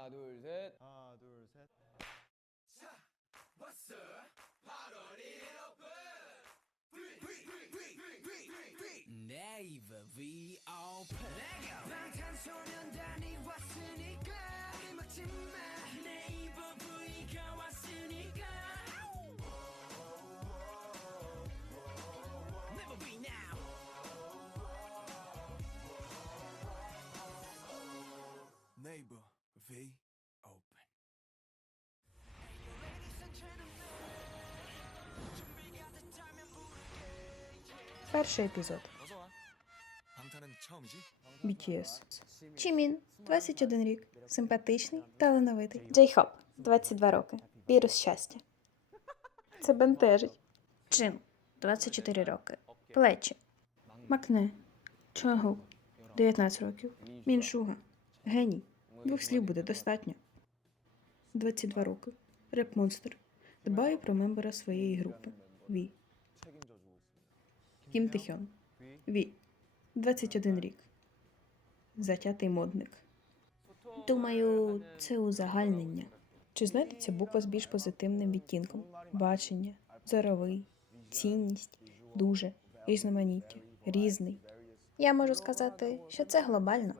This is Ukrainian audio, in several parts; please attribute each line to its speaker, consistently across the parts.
Speaker 1: 하나 둘 셋.
Speaker 2: 하나 둘 셋.
Speaker 3: 자, 왔어. 8월 1일 오픈. 네이버 V 오픈. open.
Speaker 4: Перший епізод. BTS. Чімін, 21 рік, симпатичний, талановитий. Джейхоп, 22 роки. Вірус щастя. Це бентежить. Джин, 24 роки. Плечі. Макне. Чонгу, 19 років. Міншуга. Геній. Двох слів буде достатньо. 22 роки. Реп-монстр. Дбає про мембера своєї групи. Ві. Кім Тихьон. Ві. 21 рік. Затятий модник. Думаю, це узагальнення. Чи знайдеться буква з більш позитивним відтінком? Бачення, зоровий, цінність, дуже, різноманіття, різний. Я можу сказати, що це глобально,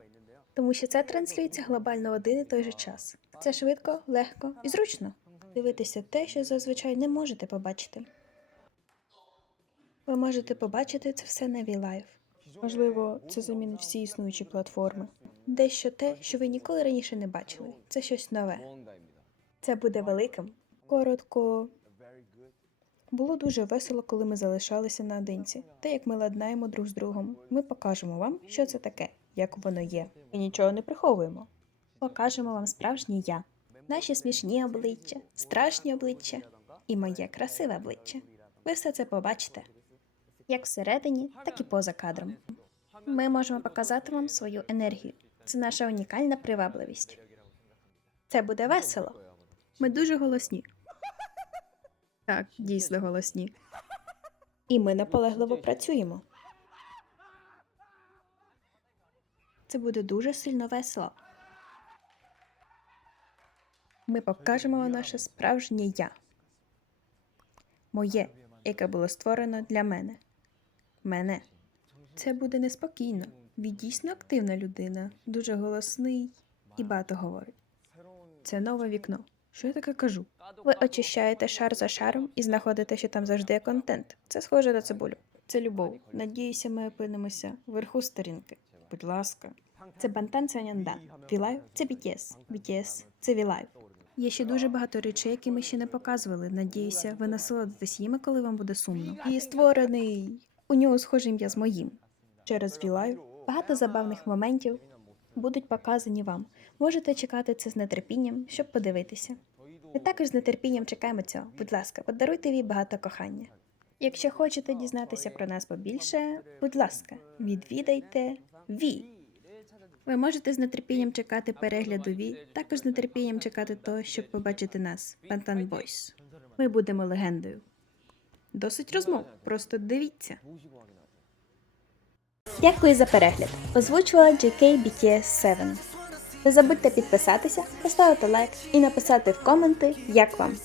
Speaker 4: тому що це транслюється глобально один і той же час. Це швидко, легко і зручно. Дивитися те, що зазвичай не можете побачити. Ви можете побачити це все на VLive. Можливо, це замінить всі існуючі платформи. Дещо те, що ви ніколи раніше не бачили. Це щось нове. Це буде великим. Коротко було дуже весело, коли ми залишалися наодинці. Те, як ми ладнаємо друг з другом, ми покажемо вам, що це таке як воно є. І нічого не приховуємо. Покажемо вам справжнє я. Наші смішні обличчя, страшні обличчя і моє красиве обличчя. Ви все це побачите. Як всередині, так і поза кадром. Ми можемо показати вам свою енергію. Це наша унікальна привабливість. Це буде весело. Ми дуже голосні. Так, дійсно голосні. І ми наполегливо працюємо. Це буде дуже сильно весело. Ми покажемо наше справжнє я. Моє, яке було створено для мене. Мене. Це буде неспокійно. Він дійсно активна людина, дуже голосний і багато говорить. Це нове вікно. Що я таке кажу? Ви очищаєте шар за шаром і знаходите, що там завжди є контент. Це схоже на цибулю. Це любов. Надіюся, ми опинимося вверху сторінки. Будь ласка. Це Бантан Цяняндан. Вілайв це BTS. BTS це Вілайв. Є ще дуже багато речей, які ми ще не показували. Надіюся, ви насолодитесь їми, коли вам буде сумно. І створений. У нього схоже ім'я з моїм. Через Вілайв багато забавних моментів будуть показані вам. Можете чекати це з нетерпінням, щоб подивитися. Ми також з нетерпінням чекаємо цього. Будь ласка, подаруйте ві багато кохання. Якщо хочете дізнатися про нас побільше, будь ласка, відвідайте Ві. Ви можете з нетерпінням чекати перегляду Ві, також з нетерпінням чекати того, щоб побачити нас, Пентан Бойс. Ми будемо легендою. Досить розмов. Просто дивіться. Дякую за перегляд. Озвучувала JK BTS 7. Не забудьте підписатися, поставити лайк і написати в коменти, як вам.